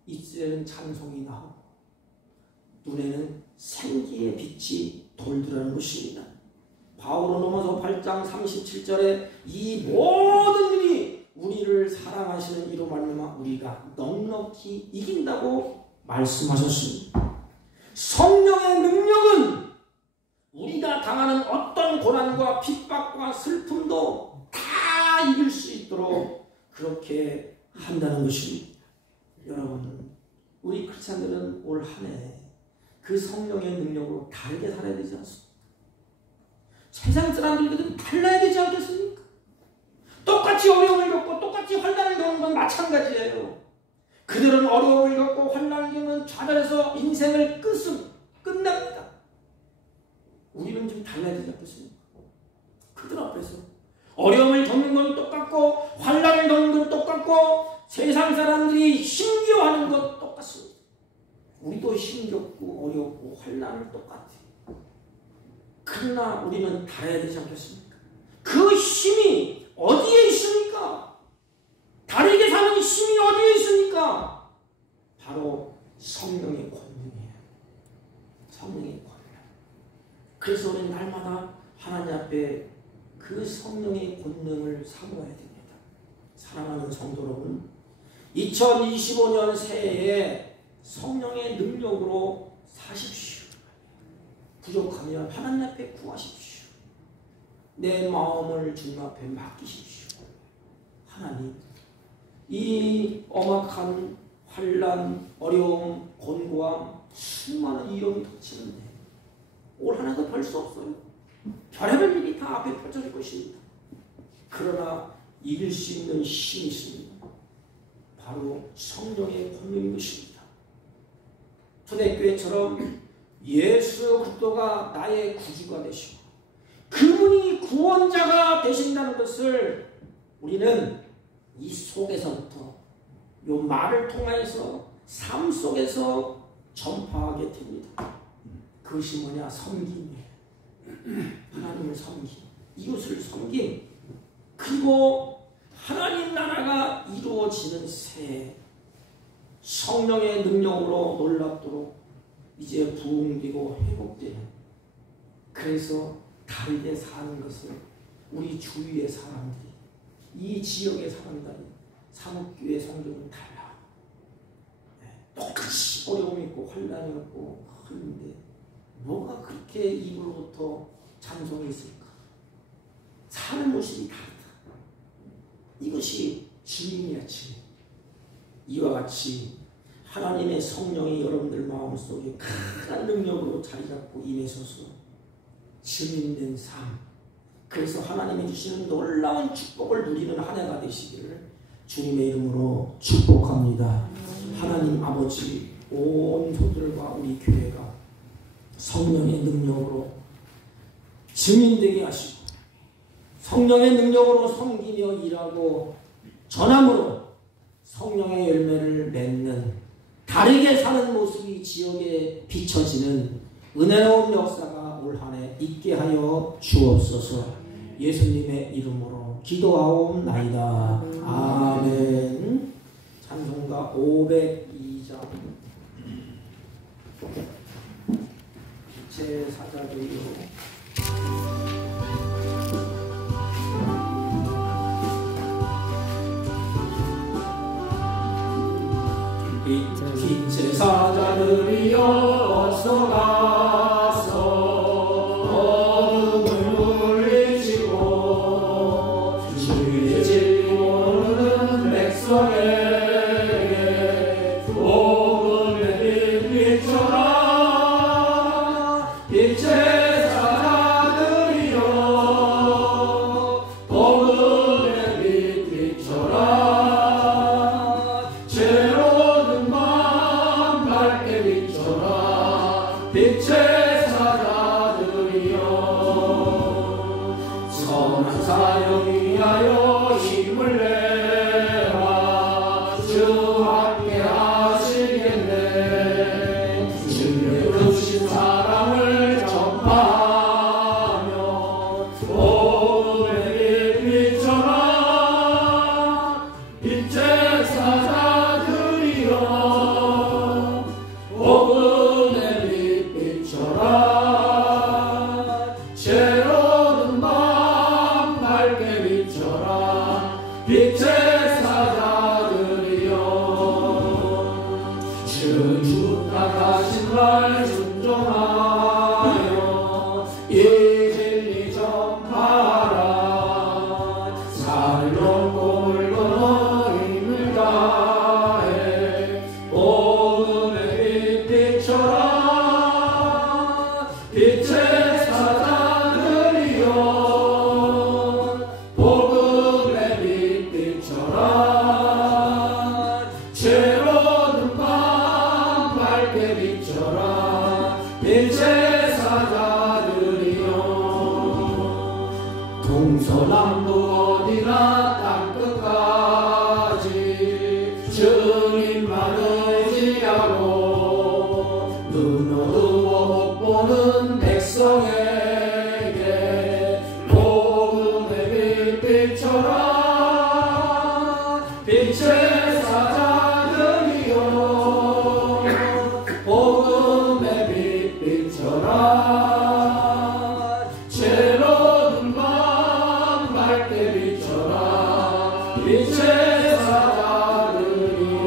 입술에는 찬송이 나오고 눈에는 생기의 빛이 돌더라는 것입니다. 바울은 로마서 8장 37절에 이 모든 일이 우리를 사랑하시는 이로 말미암아 우리가 넉넉히 이긴다고 말씀하셨습니다. 성령의 능력은 우리가 당하는 어떤 고난과 핍박과 슬픔도 다 이길 수 있도록 그렇게 한다는 것입니다. 여러분, 우리 크리스찬들은 올 한 해 그 성령의 능력으로 다르게 살아야 되지 않습니까? 세상 사람들들은 달라야 되지 않겠습니까? 똑같이 어려움을 겪고 똑같이 환난을 겪는 건 마찬가지예요. 그들은 어려움을 겪고 환난을 겪는 좌절해서 인생을 끝납니다. 우리는 좀 달라야 되지 않겠습니까? 그들 앞에서 어려움을 겪는 건 똑같고 환난을 겪는 건 똑같고 세상 사람들이 힘겨워하는 것 똑같습니다. 우리도 힘겹고 어렵고 환난은 똑같아요. 그러나 우리는 달아야 되지 않겠습니까? 그 힘이 어디에 있습니까? 다르게 사는 힘이 어디에 있습니까? 바로 성령의 권능이에요. 성령의 권능. 그래서 우리는 날마다 하나님 앞에 그 성령의 권능을 사모해야 됩니다. 사랑하는 성도 여러분, 2025년 새해에 성령의 능력으로 사십시오. 부족하면 하나님 앞에 구하십시오. 내 마음을 주님 앞에 맡기십시오. 하나님, 이 엄악한 환난, 어려움, 곤고함, 수많은 위험이 닥치는데 올 한 해도 별 수 없어요. 별의별 일이 다 앞에 펼쳐질 것입니다. 그러나 이길 수 있는 힘이 있습니다. 바로 성령의 권능인 것입니다. 초대교회처럼 예수 그리스도가 나의 구주가 되시고 그분이 구원자가 되신다는 것을 우리는 이 속에서부터 이 말을 통하여서 삶 속에서 전파하게 됩니다. 그것이 뭐냐? 섬김이에요. 하나님을 섬김, 이웃을 섬김, 그리고 하나님 나라가 이루어지는 새해 성령의 능력으로 놀랍도록 이제 부흥되고 회복되는, 그래서 다르게 사는 것을 우리 주위의 사람들이, 이 지역의 사람들이, 사목교회 성도는 달라. 똑같이 어려움이 있고 환난이 있고 하는데 뭐가 그렇게 입으로부터 찬송이 있을까? 사는 모습이 다르다. 이것이 증인이야, 증인. 이와 같이 하나님의 성령이 여러분들 마음속에 큰 능력으로 자리 잡고 임하셔서 증인된 삶, 그래서 하나님이 주시는 놀라운 축복을 누리는 한 해가 되시기를 주님의 이름으로 축복합니다. 하나님 아버지, 온 성도들과 우리 교회가 성령의 능력으로 증인되게 하시고 성령의 능력으로 섬기며 일하고 전함으로 성령의 열매를 맺는 다르게 사는 모습이 지역에 비춰지는 은혜로운 역사가 올 한 해 있게 하여 주옵소서. 예수님의 이름으로 기도하옵나이다. 아멘. 찬송가 502장 제사자들이요 빛의 사자들이여 어서 가서 어둠을 물리치고 주의 진리 모르는 백성에게 복음의 빛 비춰라. 빛의 사자들이여 복음의 빛 비춰라. 빛의 사자들이여 선한 사역 위하여 힘을 내라. 주 함께 하시겠네. 주의 크신 사랑을 전파하며 복음의 빛 비춰라. 빛의 사자들이여 복음의 죄로운 밤 밝게 비춰라. 빛의 사자들이여 주 따라하신 말 순종하여 이 진리 전파하라. 살을 놓고 물건어 힘을 다해 복음의 빛 비춰라. 빛의 사자들이여 복음의 빛 비춰라. 죄로운 밤 밝게 비춰라. 빛의 사자들이여 동서남북 어디나 땅끝까지 주님만 의지하고 눈 어두워 못 보는 백성에게 복음의 빛 비춰라. 빛의 사자들이여 복음의 빛 비춰라. 죄로 빛의 사자들이여.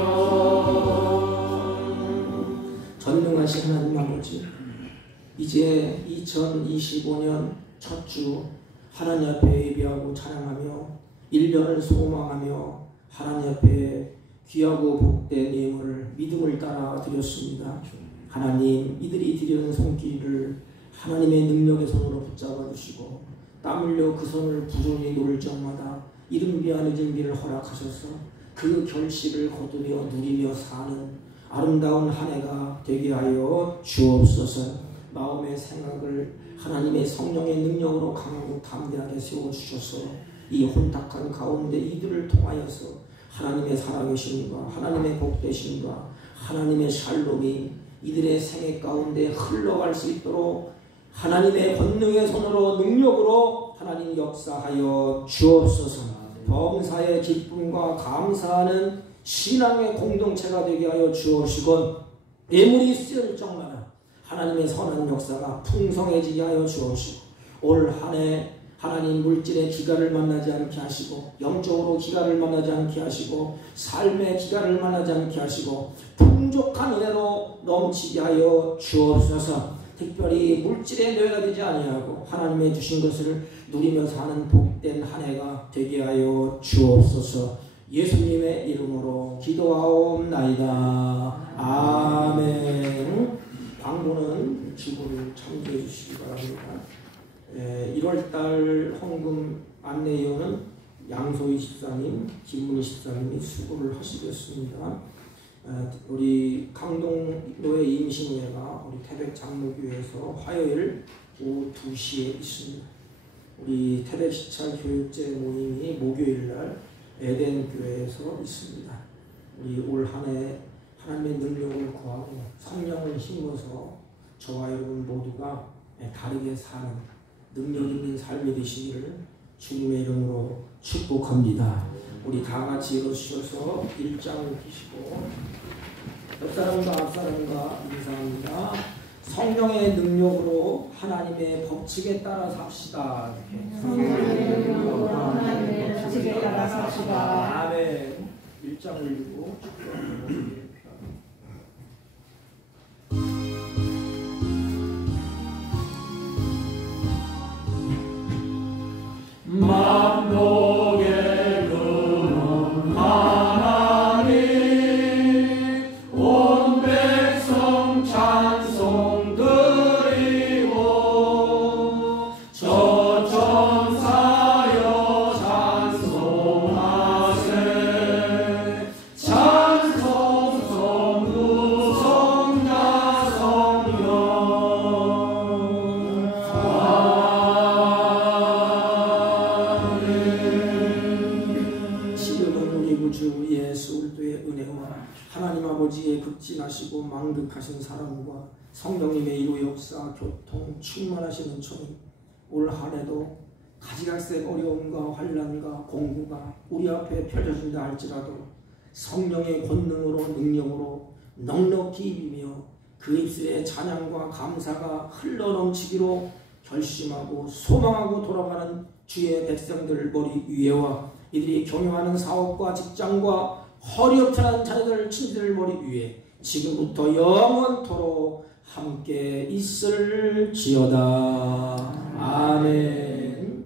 전능하신 하나님 아버지, 이제 2025년 첫 주 하나님 앞에 예배하고 찬양하며 1년을 소망하며 하나님 앞에 귀하고 복된 예물을 믿음을 따라 드렸습니다. 하나님, 이들이 드리는 손길을 하나님의 능력의 손으로 붙잡아 주시고 땀 흘려 그 손을 부지런히 놓을 적마다 이른 비와 늦은 비를 허락하셔서 그 결실을 거두며 누리며 사는 아름다운 한 해가 되게 하여 주옵소서. 마음의 생각을 하나님의 성령의 능력으로 강하고 담대하게 세워주셔서 이 혼탁한 가운데 이들을 통하여서 하나님의 살아계심과 하나님의 복되심과 하나님의 샬롬이 이들의 생애 가운데 흘러갈 수 있도록 하나님의 권능의 손으로 능력으로 하나님 역사하여 주옵소서. 범사의 기쁨과 감사하는 신앙의 공동체가 되게 하여 주옵시고 예물이 쓰일 적마다 하나님의 선한 역사가 풍성해지게 하여 주옵시고 올 한 해 하나님 물질의 기갈을 만나지 않게 하시고 영적으로 기갈을 만나지 않게 하시고 삶의 기갈을 만나지 않게 하시고 풍족한 은혜로 넘치게 하여 주옵소서. 특별히 물질의 노예가 되지 아니하고 하나님의 주신 것을 누리며 사는 복된 한 해가 되게 하여 주옵소서. 예수님의 이름으로 기도하옵나이다. 아멘. 광고는 주부를 참조해 주시기 바랍니다. 1월달 헌금 안내위원은 양소희 집사님, 김문희 집사님이 수고를 하시겠습니다. 우리 강동로의 임신회가 우리 태백 장로교회에서 화요일 오후 2시에 있습니다. 우리 태백 시찰 교육제 모임이 목요일날 에덴교회에서 있습니다. 우리 올 한 해 하나님의 능력을 구하고 성령을 힘입어서 저와 여러분 모두가 다르게 사는 능력 있는 삶이 되시기를 주님의 이름으로 축복합니다. 우리 다 같이 일어서셔서 일장을 펴시고 옆 사람과 앞 사람과 인사합니다. 성령의 능력으로 하나님의 법칙에 따라 삽시다. 성령의 능력으로 하나님의 법칙에 따라 삽시다. 아멘. 일장을 읽고 축복합니다. 만복의 근원 하나님 온 백성 찬송 드리고 저천사여 찬송하세. 찬송 성부 성자 성령 하나님 아버지의 극진하시고 만극하신 사랑과 성령님의 이루 역사 교통 충만하신 은총이 올 한해도 가지각색 어려움과 환난과 공부가 우리 앞에 펼쳐진다 할지라도 성령의 권능으로 능력으로 넉넉히 비며 그 입술의 찬양과 감사가 흘러넘치기로 결심하고 소망하고 돌아가는 주의 백성들 머리 위에와 이들이 경영하는 사업과 직장과 허리업틀한 자녀들 친구들 머리 위에 지금부터 영원토록 함께 있을지어다. 아멘.